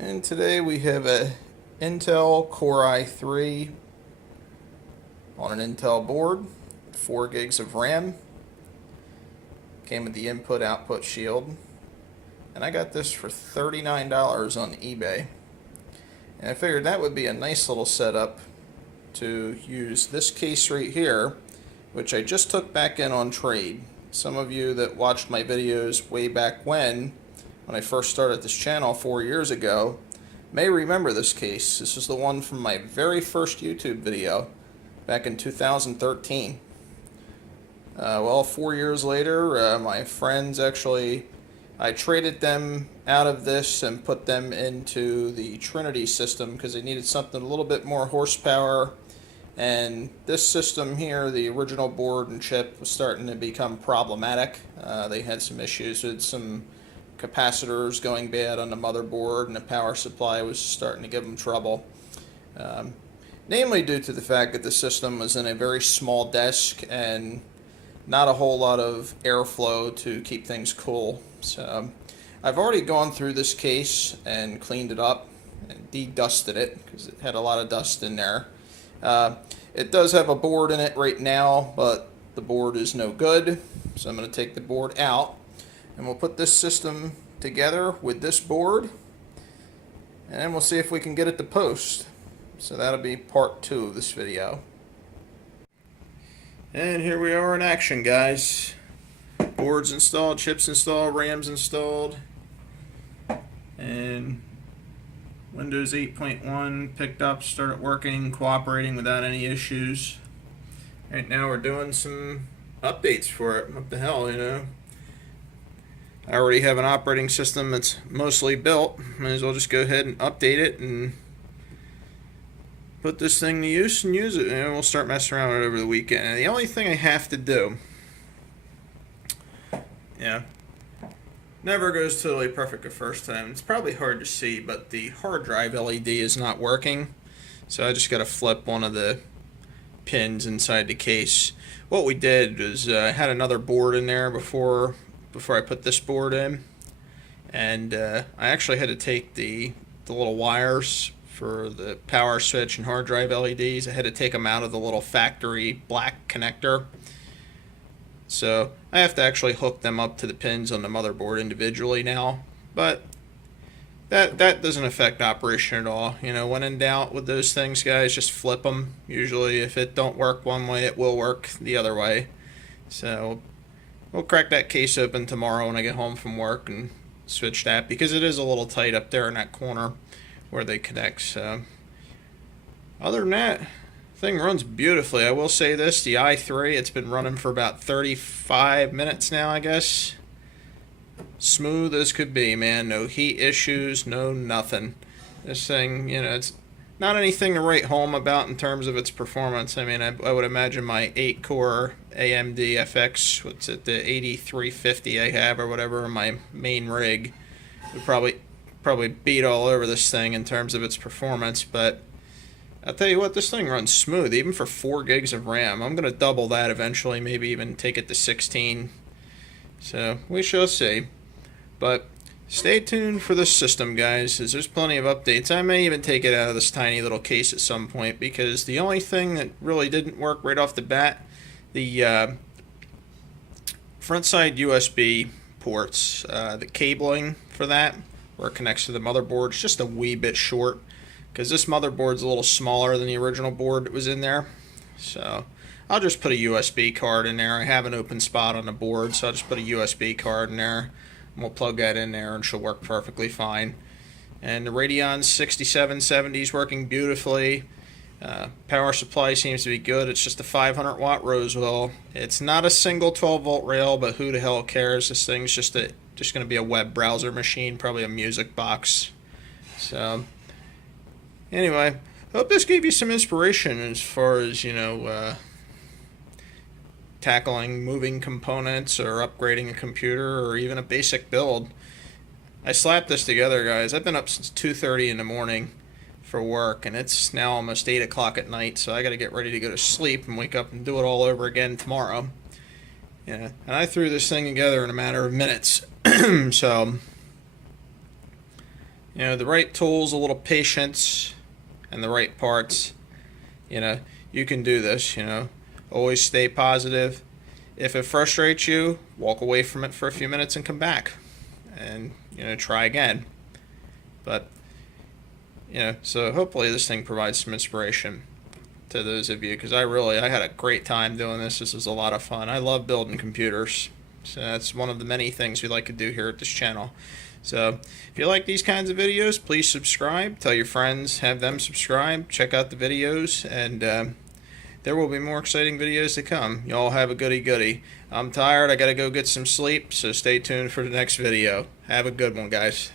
And today we have a Intel Core i3 on an Intel board, 4 gigs of RAM. Came with the input-output shield. And I got this for $39 on eBay. And I figured that would be a nice little setup to use this case right here, which I just took back in on trade. Some of you that watched my videos way back when I first started this channel 4 years ago, may remember this case. This is the one from my very first YouTube video back in 2013. Well, 4 years later, my friends actually, I traded them out of this and put them into the Trinity system because they needed something a little bit more horsepower. And this system here, the original board and chip, was starting to become problematic. They had some issues with some capacitors going bad on the motherboard, and the power supply was starting to give them trouble. Namely due to the fact that the system was in a very small desk and not a whole lot of airflow to keep things cool. So I've already gone through this case and cleaned it up and de-dusted it because it had a lot of dust in there. It does have a board in it right now, but the board is no good, so I'm going to take the board out. And we'll put this system together with this board, and then we'll see if we can get it to post. So that'll be part 2 of this video. And here we are in action, guys. Boards installed, chips installed, RAMs installed, and Windows 8.1 picked up, started working, cooperating without any issues. Right now we're doing some updates for it. What the hell, you know? I already have an operating system that's mostly built. Might as well just go ahead and update it and put this thing to use and use it. And we'll start messing around with it over the weekend. And the only thing I have to do, never goes totally perfect the first time. It's probably hard to see, but the hard drive LED is not working. So I just got to flip one of the pins inside the case. What we did was I had another board in there before I put this board in, and I actually had to take the little wires for the power switch and hard drive LEDs. I had to take them out of the little factory black connector, so I have to actually hook them up to the pins on the motherboard individually now, but that doesn't affect operation at all. You know, when in doubt with those things, guys, just flip them. Usually if it don't work one way, it will work the other way. So we'll crack that case open tomorrow when I get home from work and switch that, because it is a little tight up there in that corner where they connect. So other than that, thing runs beautifully. I will say this, the i3, it's been running for about 35 minutes now, I guess. Smooth as could be, man. No heat issues, no nothing. This thing, you know, it's not anything to write home about in terms of its performance. I mean, I would imagine my 8-core AMD FX, what's it, the 8350 I have or whatever in my main rig, would probably beat all over this thing in terms of its performance. But I'll tell you what, this thing runs smooth, even for 4 gigs of RAM. I'm going to double that eventually, maybe even take it to 16. So we shall see. But stay tuned for this system, guys, as there's plenty of updates. I may even take it out of this tiny little case at some point, because the only thing that really didn't work right off the bat, the front side USB ports, the cabling for that, where it connects to the motherboard, is just a wee bit short, because this motherboard's a little smaller than the original board that was in there. So I'll just put a USB card in there. I have an open spot on the board, so I'll just put a USB card in there. We'll plug that in there and she'll work perfectly fine. And the Radeon 6770 is working beautifully. Power supply seems to be good. It's just a 500 watt Roswell. It's not a single 12 volt rail, but who the hell cares? This thing's just going to be a web browser machine, probably a music box. So anyway, hope this gave you some inspiration as far as, you know, tackling moving components or upgrading a computer or even a basic build. I slapped this together, guys. I've been up since 2:30 in the morning for work, and it's now almost 8 o'clock at night, so I got to get ready to go to sleep and wake up and do it all over again tomorrow. Yeah, and I threw this thing together in a matter of minutes. So You know, the right tools, a little patience, and the right parts, you know, you can do this, you know. Always stay positive. If it frustrates you, walk away from it for a few minutes and come back and, you know, try again. But, you know, so hopefully this thing provides some inspiration to those of you, because I had a great time doing this. This was a lot of fun. I love building computers. So that's one of the many things we like to do here at this channel. So if you like these kinds of videos, please subscribe. Tell your friends, have them subscribe. Check out the videos, and there will be more exciting videos to come. Y'all have a goody. I'm tired. I got to go get some sleep, so stay tuned for the next video. Have a good one, guys.